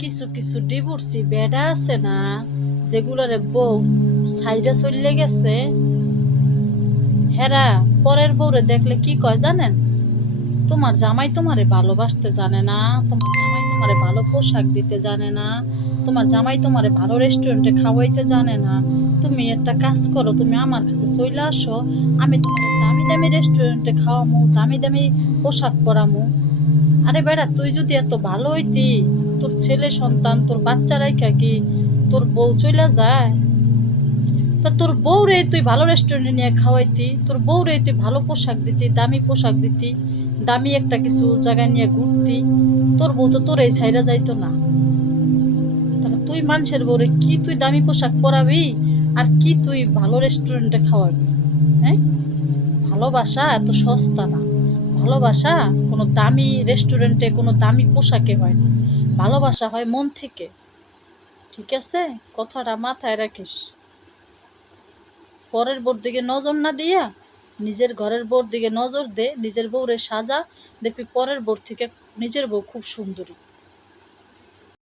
কিছু কিছু ডিভোর্সি বেডা আছে না, যেগুলারে বউ সাইডে চলে গেছে, হেরা পরের বউরে দেখলে কি কয় জানেন? তোমার জামাই তোমারে ভালোবাসতে জানে না, তোমার জামাই তোমারে ভালো পোশাক দিতে জানে না, তোমার জামাই তোমারে ভালো রেস্টুরেন্টে খাওয়াইতে জানে না। তুমি একটা কাজ করো, তুমি আমার কাছে চলে আসো, আমি তোমার দামি দামি রেস্টুরেন্টে খাওয়ামু, দামি দামি পোশাক পরামু। আরে বেড়া, তুই যদি এত ভালো হইতি, তোর ছেলে সন্তান তোর বাচ্চারাই কি তোর বউ চলে যায়? তা তোর বউ রে তুই ভালো রেস্টুরেন্টে নিয়ে খাওয়াইতি, তোর বউ রে তুই ভালো পোশাক দিতি, দামি পোশাক দিতি, দামি একটা কিছু জায়গায় নিয়ে ঘুরতি, তোর বউ তো তোর এই ছাইরা যাইতো না। তাহলে তুই মানুষের বউরে কি তুই দামি পোশাক পরাবি, আর কি তুই ভালো রেস্টুরেন্টে খাওয়াবি? হ্যাঁ, ভালোবাসা এত সস্তা না। ভালোবাসা কোনো দামি রেস্টুরেন্টে কোনো দামি পোশাকে হয় না। ভালোবাসা হয় মন থেকে। ঠিক আছে, কথাটা মাথায় রাখিস। পরের বউর দিকে নজর না দিয়া নিজের ঘরের বউর দিকে নজর দে, নিজের বউরে সাজা, দেখবি পরের বউর থেকে নিজের বউ খুব সুন্দরী।